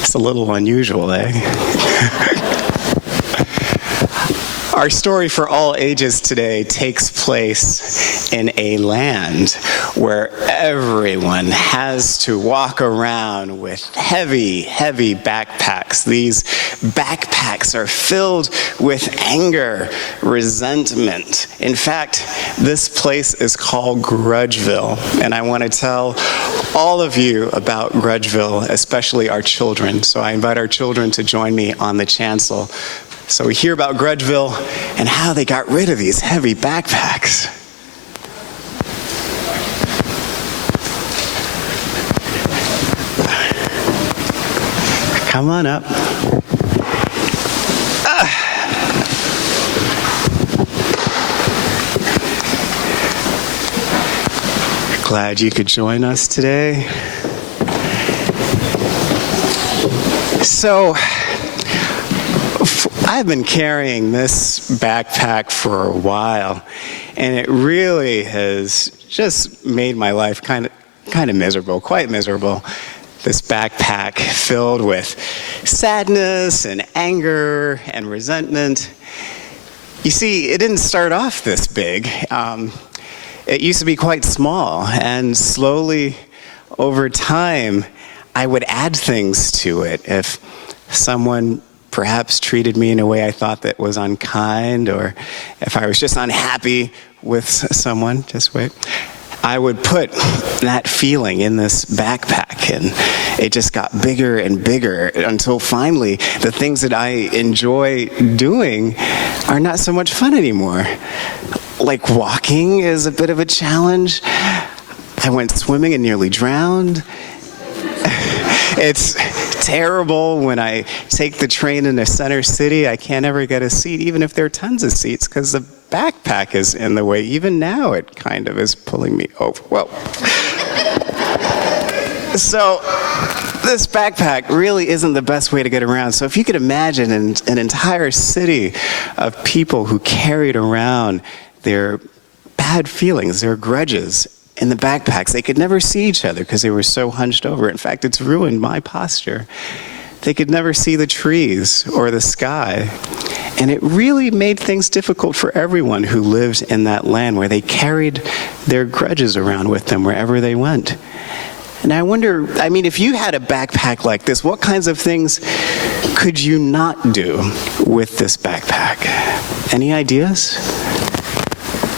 It's a little unusual, eh? Our story for all ages today takes place in a land where everyone has to walk around with heavy, heavy backpacks. These backpacks are filled with anger, resentment. In fact, this place is called Grudgville, and I want to tell all of you about Grudgville, especially our children. So I invite our children to join me on the chancel. So we hear about Grudgville and how they got rid of these heavy backpacks. Come on up. Glad you could join us today. So, I've been carrying this backpack for a while, and it really has just made my life kind of miserable, quite miserable. This backpack filled with sadness and anger and resentment. You see, it didn't start off this big. It used to be quite small, and slowly over time, I would add things to it. If someone perhaps treated me in a way I thought that was unkind, or if I was just unhappy with someone, just wait, I would put that feeling in this backpack, and it just got bigger and bigger until finally the things that I enjoy doing are not so much fun anymore. Like walking is a bit of a challenge. I went swimming and nearly drowned. It's terrible when I take the train into Center City. I can't ever get a seat, even if there are tons of seats, because the backpack is in the way. Even now, it kind of is pulling me over. Well, so this backpack really isn't the best way to get around. So if you could imagine an entire city of people who carried around their bad feelings, their grudges, in the backpacks. They could never see each other because they were so hunched over. In fact, it's ruined my posture. They could never see the trees or the sky. And it really made things difficult for everyone who lived in that land where they carried their grudges around with them wherever they went. And I wonder, if you had a backpack like this, what kinds of things could you not do with this backpack? Any ideas?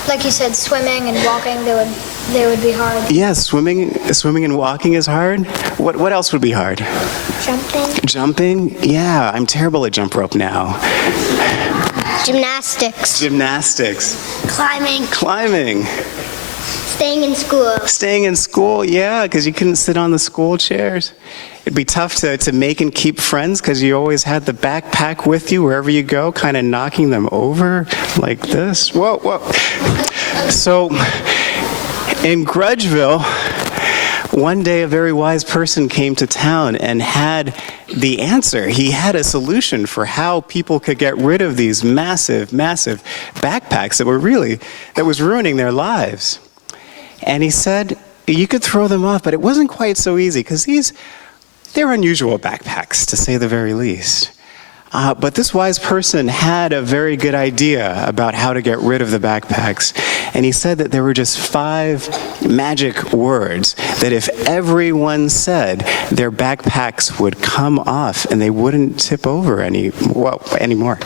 Like you said, swimming and walking, they would be hard. Yeah, swimming and walking is hard. What else would be hard? Jumping. Jumping? Yeah, I'm terrible at jump rope now. Gymnastics. Gymnastics. Climbing. Climbing. Staying in school. Staying in school, yeah, because you couldn't sit on the school chairs. It'd be tough to make and keep friends because you always had the backpack with you wherever you go, kind of knocking them over like this. Whoa, whoa. So in Grudgville, one day a very wise person came to town and had the answer. He had a solution for how people could get rid of these massive, massive backpacks that was ruining their lives. And he said, you could throw them off, but it wasn't quite so easy because they're unusual backpacks, to say the very least. But this wise person had a very good idea about how to get rid of the backpacks. And he said that there were just 5 magic words that if everyone said, their backpacks would come off and they wouldn't tip over anymore.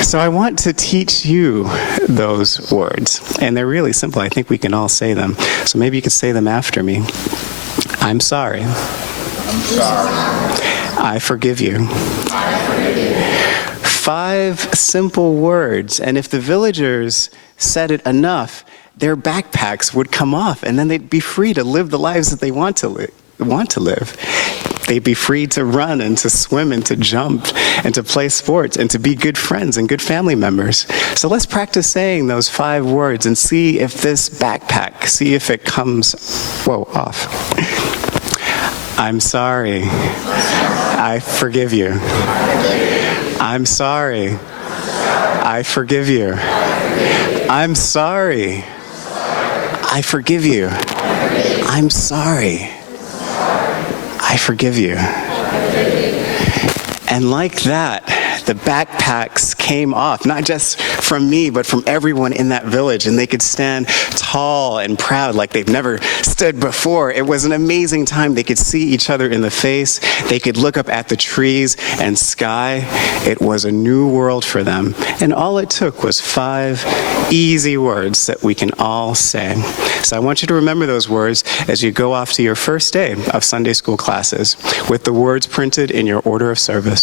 So I want to teach you those words. And they're really simple. I think we can all say them. So maybe you could say them after me. I'm sorry. I'm sorry. I forgive you. I forgive you. 5 simple words, and if the villagers said it enough, their backpacks would come off, and then they'd be free to live the lives that they want to live. They'd be free to run and to swim and to jump and to play sports and to be good friends and good family members. So let's practice saying those 5 words and see if this backpack, see if it comes, off. I'm sorry. I forgive you. I'm sorry. I forgive you. I'm sorry. I forgive you. I'm sorry. I forgive you. And like that, the backpacks came off, not just from me, but from everyone in that village, and they could stand tall and proud like they've never stood before. It was an amazing time. They could see each other in the face. They could look up at the trees and sky. It was a new world for them. And all it took was 5 easy words that we can all say. So I want you to remember those words as you go off to your first day of Sunday school classes with the words printed in your order of service.